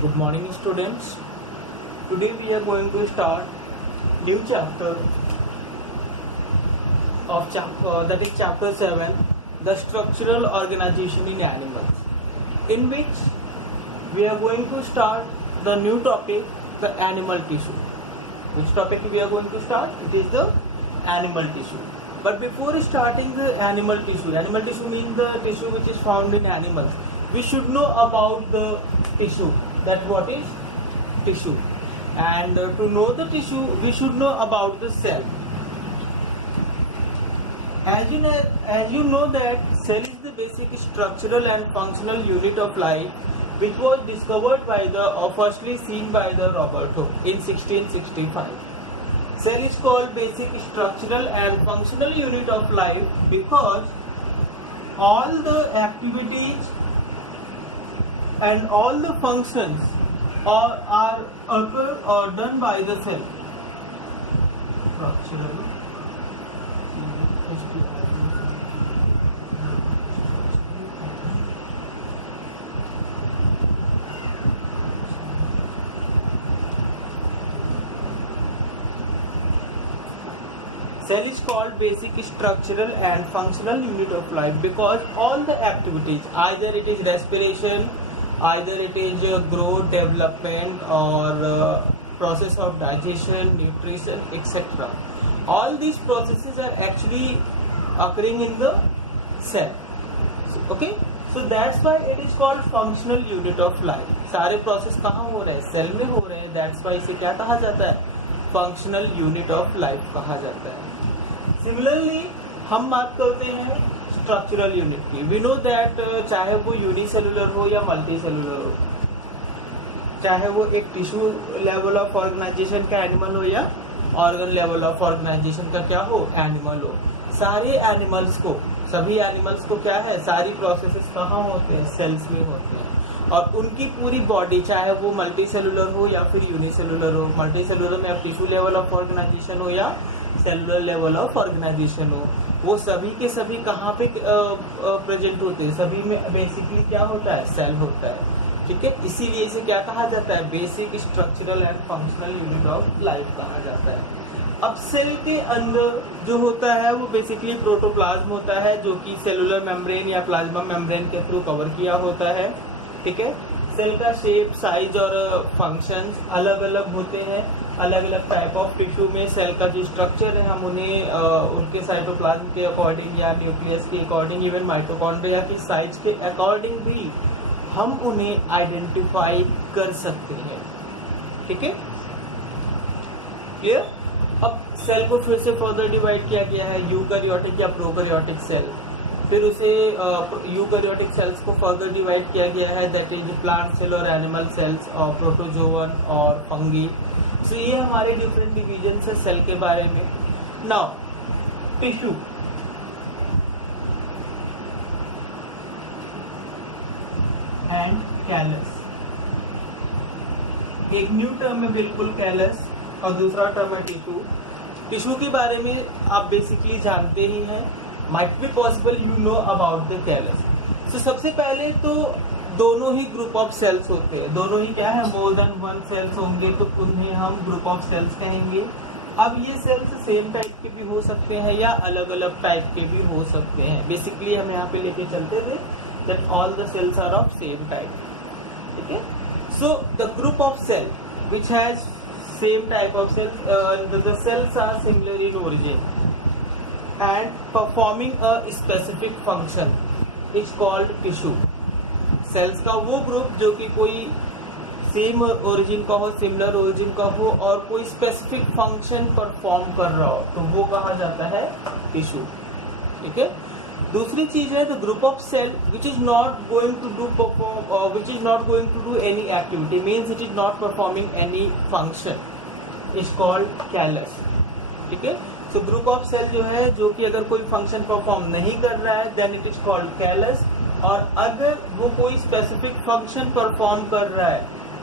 Good morning, students. Today we are going to start new chapter of that is chapter 7, the structural organization in animals, in which we are going to start the new topic, the animal tissue. Which topic we are going to start? It is the animal tissue. But before starting the animal tissue means the tissue which is found in animals. We should know about the tissue. That what is tissue, and to know the tissue we should know about the cell. As you know that cell is the basic structural and functional unit of life, which was discovered by or firstly seen by the Robert Hooke in 1665. Cell is called basic structural and functional unit of life because all the activities and all the functions are occurred or done by the cell. Structural. Cell is called basic structural and functional unit of life because all the activities, either it is respiration, either it is growth, development, or process of digestion, nutrition, etc. All these processes are actually occurring in the cell. Okay, so that's why it is called functional unit of life. सारे process कहाँ हो रहे हैं? Cell में हो रहे हैं. That's why इसे क्या कहा जाता है? Functional unit of life कहा जाता है. Similarly, हम बात करते हैं स्ट्रक्चरल यूनिट की. वी नो दैट चाहे वो यूनिसेलुलर हो या मल्टी सेलुलर हो, चाहे वो एक टिश्यू लेवल ऑफ ऑर्गेनाइजेशन का एनिमल हो या ऑर्गन लेवल ऑफ ऑर्गेनाइजेशन का क्या हो, एनिमल हो, सारे एनिमल्स को, सभी एनिमल्स को क्या है, सारी प्रोसेसेस कहाँ होते हैं, सेल्स में होते हैं. और उनकी पूरी बॉडी, चाहे वो मल्टी सेलुलर हो या फिर यूनिसेलुलर हो, मल्टी सेलुलर में अब टिश्यू लेवल ऑफ ऑर्गेनाइजेशन हो या सेलुलर लेवल ऑफ ऑर्गेनाइजेशन हो, वो सभी के सभी कहाँ पे प्रेजेंट होते हैं, सभी में बेसिकली क्या होता है, सेल होता है. ठीक है, इसीलिए इसे क्या कहा जाता है, basic structural and functional unit of life कहा जाता है. अब सेल के अंदर जो होता है वो बेसिकली प्रोटोप्लाज्म होता है, जो कि सेलुलर मेम्ब्रेन या प्लाज्मा मेम्ब्रेन के थ्रू कवर किया होता है. ठीक है, सेल का शेप, साइज और फंक्शंस अलग अलग होते हैं. अलग अलग टाइप ऑफ टिश्यू में सेल का जो स्ट्रक्चर है हम उन्हें उनके साइटोप्लाज्म के अकॉर्डिंग या न्यूक्लियस के अकॉर्डिंग, इवन माइटोकॉन्ड्रिया की साइज के अकॉर्डिंग भी हम उन्हें आइडेंटिफाई कर सकते हैं. ठीक है, क्लियर. अब सेल को फिर से फर्दर डिवाइड किया गया है, यूकैरियोटिक या प्रोकैरियोटिक सेल. फिर उसे यूकैरियोटिक सेल्स को फर्दर डिवाइड किया गया है, दैट इज प्लांट सेल और एनिमल सेल्स और प्रोटोजोवन और फंगी. तो ये हमारे डिफरेंट डिवीजन है सेल के बारे में. Now tissue, and callus. एक न्यू टर्म है बिल्कुल कैलस, और दूसरा टर्म है टिश्यू. टिश्यू के बारे में आप बेसिकली जानते ही हैं. Might be possible you know about the callus. तो सबसे पहले तो दोनों ही ग्रुप ऑफ सेल्स होते हैं. दोनों ही क्या है, मोर देन वन सेल्स होंगे तो उन्हें हम ग्रुप ऑफ सेल्स कहेंगे. अब ये सेल्स सेम टाइप के भी हो सकते हैं या अलग अलग टाइप के भी हो सकते हैं. बेसिकली हम यहाँ पे लेके चलते थे that all the cells are of same type. ठीक है, so the group of cell which has same type of cells, the cells are similar in origin and performing a specific function is called tissue. Cells का वो group जो कि कोई same origin का हो, similar origin का हो और कोई स्पेसिफिक फंक्शन परफॉर्म कर रहा हो, तो वो कहा जाता है टिश्यू. ठीक है, दूसरी चीज है the group of cell which is not going to do any activity, means it is not performing any function, is called callus. ठीक है, तो ग्रुप ऑफ सेल जो है, जो कि अगर कोई फंक्शन परफॉर्म नहीं कर रहा है then it is called callus, और अगर वो कोई स्पेसिफिक फंक्शन परफॉर्म कर रहा है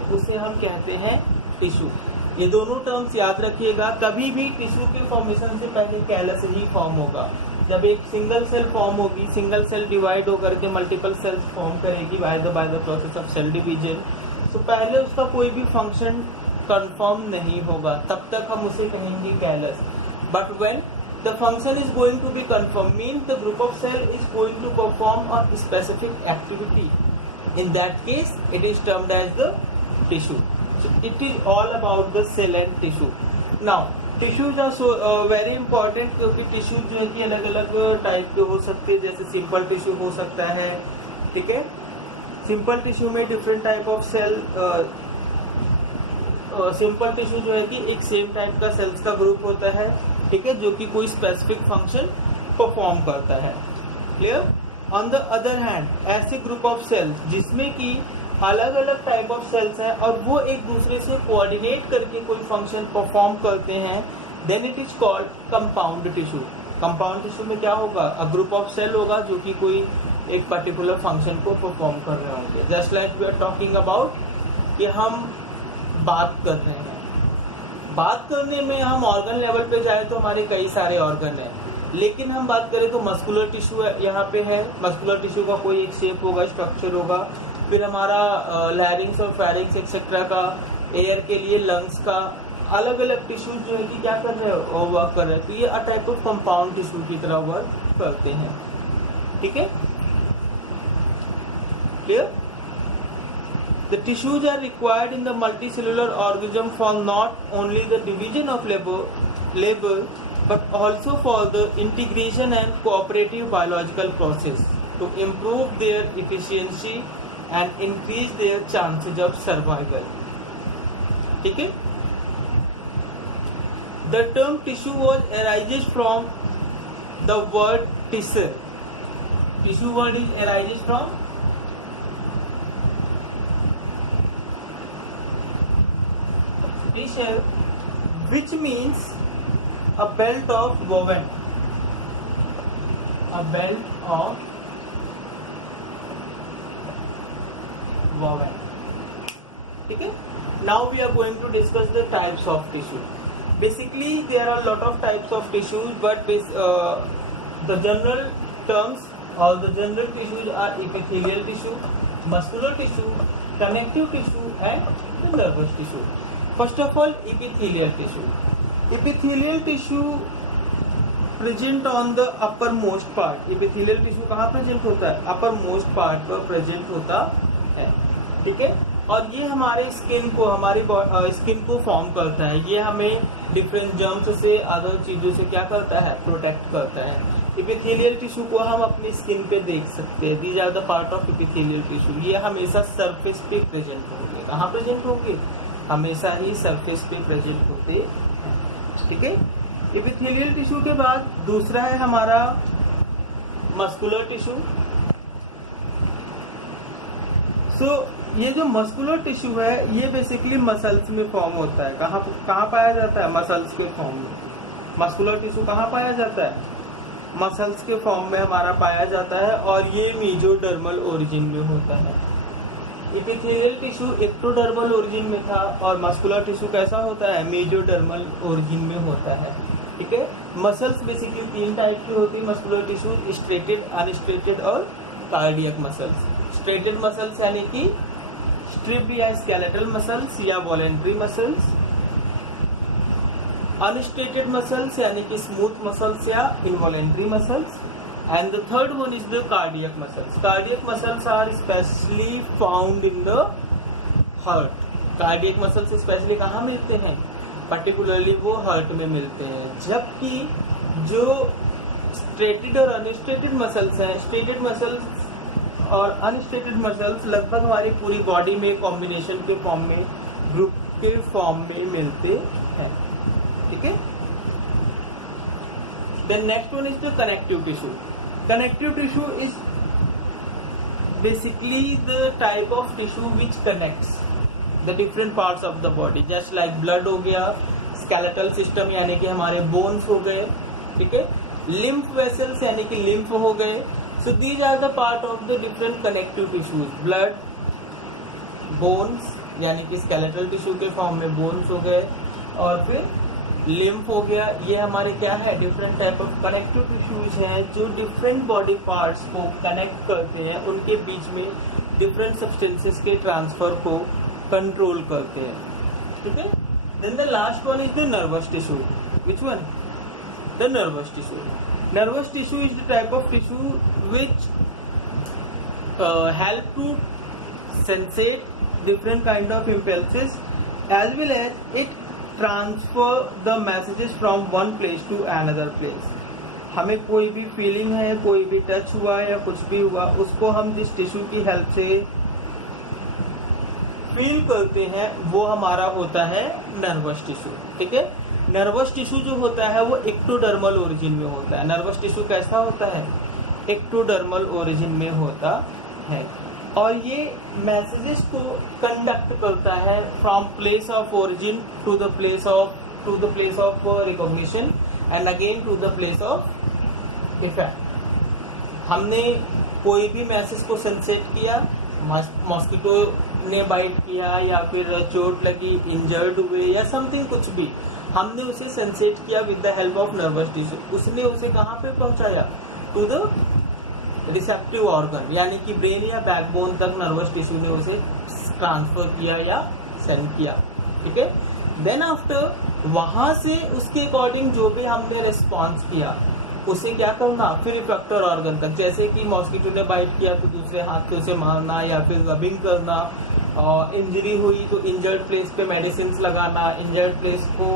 तो उसे हम कहते हैं टिश्यू. ये दोनों टर्म्स याद रखिएगा. कभी भी टिश्यू के फॉर्मेशन से पहले कैलस ही फॉर्म होगा. जब एक सिंगल सेल फॉर्म होगी, सिंगल सेल डिवाइड होकर के मल्टीपल सेल्स फॉर्म करेगी by the process of cell division, तो पहले उसका कोई भी फंक्शन कंफर्म नहीं होगा, तब तक हम उसे कहेंगे callus. But when the function is going to be confirmed, means the group of cell is going to perform a specific activity. In that case it is termed as the tissue. So it is all about the cell and tissue. Now tissues are so very important, क्योंकि tissue जो है कि अलग अलग type के हो सकते हैं. जैसे सिंपल टिश्यू हो सकता है, ठीक है. सिंपल टिश्यू में different type of cell, simple tissue जो है कि एक सेम टाइप का सेल्स का ग्रुप होता है, ठीक है, जो कि कोई स्पेसिफिक फंक्शन परफॉर्म करता है. Clear. On the other hand ऐसे ग्रुप ऑफ सेल्स जिसमें कि अलग अलग टाइप ऑफ सेल्स हैं और वो एक दूसरे से कोऑर्डिनेट करके कोई फंक्शन परफॉर्म करते हैं, then it is called compound tissue. Compound tissue में क्या होगा, अ ग्रुप ऑफ सेल होगा जो कि कोई एक पर्टिकुलर फंक्शन को परफॉर्म कर रहे होंगे. Just like we are talking about कि हम बात कर रहे हैं. बात करने में हम ऑर्गन लेवल पे जाए तो हमारे कई सारे ऑर्गन हैं, लेकिन हम बात करें तो मस्कुलर टिश्यू यहाँ पे है. मस्कुलर टिश्यू का कोई एक शेप होगा, स्ट्रक्चर होगा. फिर हमारा लैरिंग्स और फेरिंग्स एक्सेट्रा का, एयर के लिए लंग्स का, अलग अलग टिश्यू जो है कि क्या कर रहे हो, वर्क कर रहे हैं. तो ये a type of compound tissue की तरह वर्क करते हैं. ठीक है, clear. The tissues are required in the multicellular organism for not only the division of labor but also for the integration and cooperative biological process to improve their efficiency and increase their chances of survival. ठीक है. The term tissue arises from the word tissue. Tissue word arises from tissue, which means a belt of woven, a belt of woven. ठीक है. Now we are going to discuss the types of tissue. Basically there are a lot of types of tissues, but the general terms or the general tissues are epithelial tissue, muscular tissue, connective tissue and the nervous tissue. First of all, epithelial tissue. Epithelial tissue present on the uppermost part. epithelial tissue कहाँ present होता है, uppermost part पर present होता है. ठीक है. और ये हमारे स्किन को, हमारी स्किन को फॉर्म करता है. ये हमें डिफरेंट जर्म्स से, अदर चीजों से क्या करता है, प्रोटेक्ट करता है. इपिथेलियल टिश्यू को हम अपनी स्किन पे देख सकते हैं. These are the part of epithelial tissue. ये हमेशा सरफेस पे प्रेजेंट होंगे. कहाँ प्रेजेंट होंगे, हमेशा ही सरफेस पे प्रेजेंट होते हैं. ठीक है. इपिथेलियल टिश्यू के बाद दूसरा है हमारा मस्कुलर टिश्यू. सो ये जो मस्कुलर टिश्यू है ये बेसिकली मसल्स में फॉर्म होता है. कहाँ पाया जाता है, मसल्स के फॉर्म में. मस्कुलर टिश्यू कहाँ पाया जाता है, मसल्स के फॉर्म में हमारा पाया जाता है, और ये मेसोडर्मल ओरिजिन में होता है. इपिथेलियल टिश्यू एक्टोडर्मल ओरिजिन में था, और मस्कुलर टिश्यू कैसा होता है, मेसोडर्मल ओरिजिन में होता है. ठीक है. मसल्स बेसिकली तीन टाइप की होती है मस्कुलर टिश्यू, स्ट्रेटेड, अनस्ट्रेटेड और कार्डियक मसल्स. स्ट्रेटेड मसल्स यानी कि स्ट्रिप्ड या स्केलेटल मसल्स या वॉलेंट्री मसल्स. अनस्ट्रेटेड मसल्स यानी कि स्मूथ मसल्स या involuntary muscles. And the third one is the cardiac muscles. Cardiac muscles are especially found in the heart. Cardiac muscles especially कहाँ मिलते हैं, particularly वो heart में मिलते हैं. जबकि जो स्ट्रेटेड और अनस्ट्रेटेड मसल्स हैं, स्ट्रेटेड मसल्स और अनस्ट्रेटेड मसल्स लगभग हमारी पूरी बॉडी में कॉम्बिनेशन के फॉर्म में, ग्रुप के फॉर्म में मिलते हैं. ठीक है. Then next one is the connective tissue. Connective tissue is basically the type of tissue which connects the different parts of the body. Just like blood हो गया, skeletal system यानी कि हमारे bones हो गए. ठीक है. lymph vessels यानी कि lymph हो गए. So these are the part of the different connective tissues. blood, bones यानी कि skeletal tissue के फॉर्म में bones हो गए, और फिर लिम्फ हो गया. ये हमारे क्या है, different type of connective tissues हैं जो डिफरेंट बॉडी पार्ट्स को कनेक्ट करते हैं, उनके बीच में डिफरेंट सब्सटेंसेस के ट्रांसफर को कंट्रोल करते हैं, ठीक है। Then the last one is the nervous tissue. Which one? The nervous tissue. Nervous tissue is the type of tissue which help to sensate different kind of impulses as well as it transfer the messages from one place to another place. हमें कोई भी feeling है, कोई भी touch हुआ या कुछ भी हुआ, उसको हम जिस टिश्यू की हेल्प से फील करते हैं वो हमारा होता है नर्वस टिश्यू, ठीक है। नर्वस टिश्यू जो होता है वो एक्टोडर्मल ओरिजिन में होता है. नर्वस टिश्यू कैसा होता है? एक्टोडर्मल ओरिजिन में होता है और ये मैसेजेस को कंडक्ट करता है from place of origin to the place of recognition and again to the place of effect. हमने कोई भी मैसेज को सेंसेट किया, मॉस्किटो ने बाइट किया या फिर चोट लगी, इंजर्ड हुए या समथिंग कुछ भी, हमने उसे सेंसेट किया with the help of nervous tissue. उसने उसे कहाँ पे पहुंचाया? टू द रिसेप्टिव ऑर्गन, यानी कि ब्रेन या बैकबोन तक नर्वस टिश्यू ने उसे ट्रांसफर किया या सेंड किया, ठीक है। देन आफ्टर वहां से उसके अकॉर्डिंग जो भी हमने रिस्पॉन्स किया उसे क्या करना, फिर इफेक्टर ऑर्गन तक. जैसे कि मॉस्किटो ने बाइट किया तो दूसरे हाथ से उसे मारना या फिर रबिंग करना, और इंजरी हुई तो इंजर्ड प्लेस पे मेडिसिन लगाना, इंजर्ड प्लेस को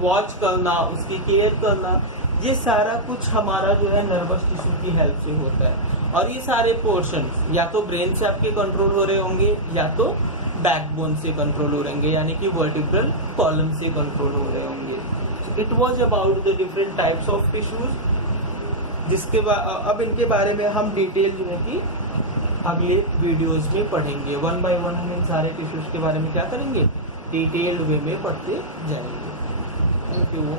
वॉच करना, उसकी केयर करना, ये सारा कुछ हमारा जो है नर्वस टिश्यू की हेल्प से होता है. और ये सारे पोर्शन या तो ब्रेन से आपके कंट्रोल हो रहे होंगे या तो बैकबोन से कंट्रोल हो रहेंगे, यानी कि वर्टिब्रल कॉलम से कंट्रोल हो रहे होंगे. It was about the different types of tissues, जिसके अब इनके बारे में हम डिटेल जो है कि अगले वीडियोस में पढ़ेंगे. 1 बाय 1 हम इन सारे टिश्यूज के बारे में क्या करेंगे, डिटेल्ड वे में पढ़ते जाएंगे. Thank you.